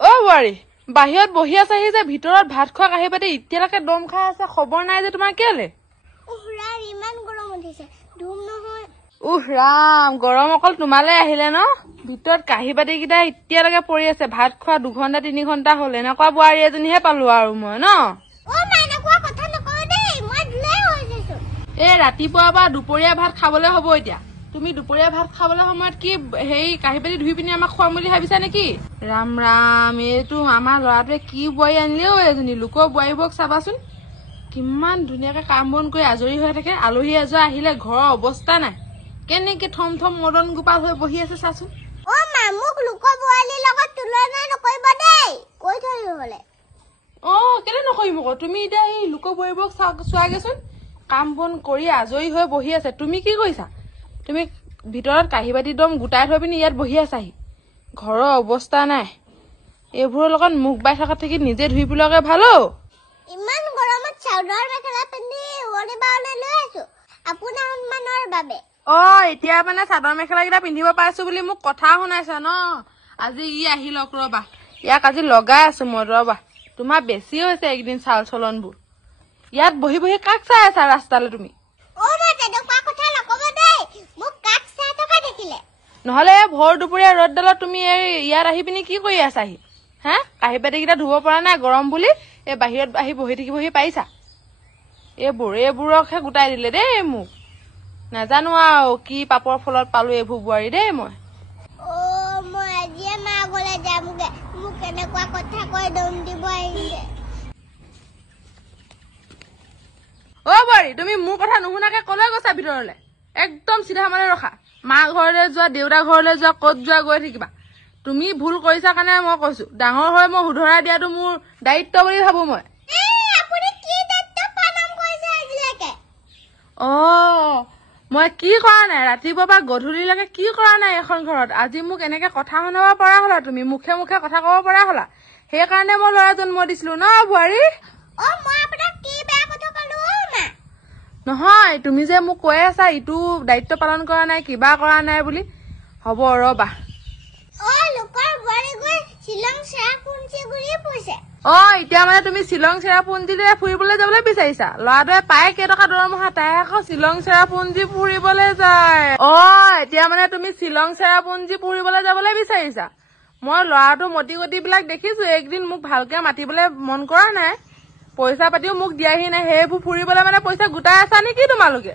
অ বোৱাৰী বাহিৰত বহি আছাহি যে ভিতৰত ভাত খোৱা কাহি পাতি এতিয়ালৈকে দম খাই আছে খবৰ নাই যে তোমাৰ কেলে ইমান গৰম উঠিছে ধুম নহয় ৰাম গৰম অকল তোমালে আহিলে ন ভিতৰত কাহি পাতি কেইটা এতিয়ালৈকে পৰি আছে ভাত খোৱা 2 ঘণ্টা 3 ঘণ্টা হ'ল এনেকুৱা বোৱাৰী এজনীহে পালো আৰু মই ন এই ৰাতিপুৱা বা দুপৰীয়া ভাত খাবলৈ হ'ব এতিয়া তুমি দুপৰীয়া ভাত খাবলৈ সময়ত কি হেই কাহি পাতি ধুই পিনি আমাক খুৱাম বুলি ভাবিছা নেকি ৰাম ৰাম এইটো আমাৰ ল'ৰাটোৱে কি বোৱাৰী আনিলেও এজনী লোকৰ বোৱাৰীবোৰক চাবাচোন কিমান ধুনীয়াকে কাম বন কৰি আজৰি হৈ থাকে আলহী এজোৱা আহিলে ঘৰৰ অৱস্থা নাই কেনেকে থম থম মদন গোপাল হৈ বহি আছে চাচোন মোক লোকৰ বোৱাৰীৰ লগত তুলনা নকৰিব দেই কৈ থলো হলে কেলে নকৰিম আকৌ তুমি এতিয়া এই লোকৰ বোৱাৰীবোৰক চোৱাগেচোন কাম বন কৰি আজৰি হৈ বহি আছে তুমি কি কৰিছা তুমি ভিতৰত কাহি বাতি দম গোটাই থৈ পিনি ইয়াত বহি আছাহি ঘৰৰ অৱস্থা নাই এইবোৰৰ লগত মুখ বাই থকা থাকি নিজে ধুই পেলোৱাকে ভাল ইমান গৰমত চাদৰ মেখেলা পিন্ধি ওৱৰি বাৱলে লৈ আছো আপোনাৰ সন্মানৰ বাবে এতিয়া মানে চাদৰ মেখেলা কেইটা পিন্ধিব পাইছো বুলি মোক কথা শুনাইছা ন আজি ই আহি লওক ৰবা ইয়াক আজি লগাই আছো মই ৰবা তোমাৰ বেছি হৈছে একদিন চাল চলনবোৰ ইয়াত বহি বহি কাক চাই আছা ৰাস্তালৈ তুমি নহলে ভৰ দুপৰীয়া ৰ'দডালত তুমি ইয়াত আহি পিনি কি কৰি আছাহি হা কাহি বাতি কেইটা ধুব পৰা নাই গৰম বুলি এই বাহিৰত আহি বহি থাকিবহি পাৰিছা এইবোৰকহে গোটাই দিলে দেই মোক নাজানো আৰু কি পাপৰ ফলত পালো এইবোৰ বোৱাৰী দেই মই আজিয়ে মা গলে যামগে মোক কেনেকুৱা কথা কৈ দম দিব আহিছে বোৱাৰী তুমি মোৰ কথা নুশুনাকে কলৈ গৈছা ভিতৰলে একদম চিধা মানে ৰখা মা ঘৰলৈ যোৱা দেউতা ঘৰলৈ যোৱা ক'ত যোৱা গৈ থাকিবা তুমি ভুল কৰিছা কাৰণে মই কৈছো ডাঙৰ হৈ মই শুধৰাই দিয়াটো মোৰ দায়িত্ব বুলি ভাবো মই মই কি কৰা নাই ৰাতিপুৱা পৰা গধূলিলৈকে কি কৰা নাই এখন ঘৰত আজি মোক এনেকে কথা শুনাব পৰা হলা তুমি মুখে মুখে কথা কব পৰা হলা সেইকাৰণে মই ল'ৰা জন্ম দিছিলো ন বোৱাৰী নহয় তুমি যে মোক কৈ আছা ইটো দায়িত্ব পালন কৰা নাই কিবা কৰা নাই বুলি হ'ব ৰবা এতিয়া মানে তুমি শ্বিলং চেৰাপুঞ্জীলৈ ফুৰিবলৈ যাবলৈ বিচাৰিছা ল'ৰাটোৱে পায় কেইটকা দৰমহা তাই আকৌ শ্বিলং চেৰাপুঞ্জী ফুৰিবলৈ যায় এতিয়া মানে তুমি শ্বিলং চেৰাপুঞ্জী ফুৰিবলৈ যাবলৈ বিচাৰিছা মই ল'ৰাটো মতি গতি বিলাক দেখিছো একদিন মোক ভালকে মাতিবলৈ মন কৰা নাই পইচা পাতিও মোক দিয়াহি নাই সেইবোৰ ফুৰিবলৈ মানে পইচা গোটাই আছা নেকি তোমালোকে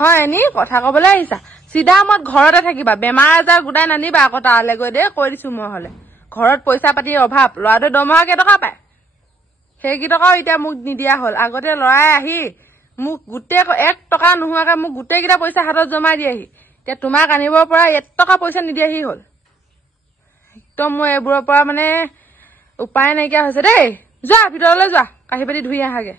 হয় নি কথা কবলৈ আহিছা চিধা মত ঘৰতে থাকিবা বেমাৰ আজাৰ গোটাই নানিবা আকৌ তালৈ গৈ দেই কৈ দিছো মই হলে ঘৰত পইচা পাতিৰ অভাৱ ল'ৰাটোৱে দৰমহা কেইটকা পায় সেইকেইটকাও এতিয়া মোক নিদিয়া হল আগতে ল'ৰাই আহি মোক গোটেই 1 টকা নোহোৱাকে মোক গোটেই কেইটা পইচা হাতত জমা দিয়েহি এতিয়া তোমাক আনিবৰ পৰা 1 টকা পইচা নিদিয়াহি হল একদম মই এইবোৰৰ পৰা মানে উপায় নাইকিয়া হৈছে দেই যোৱা ভিতৰলৈ যোৱা কাহি পাতি ধুই আহাগে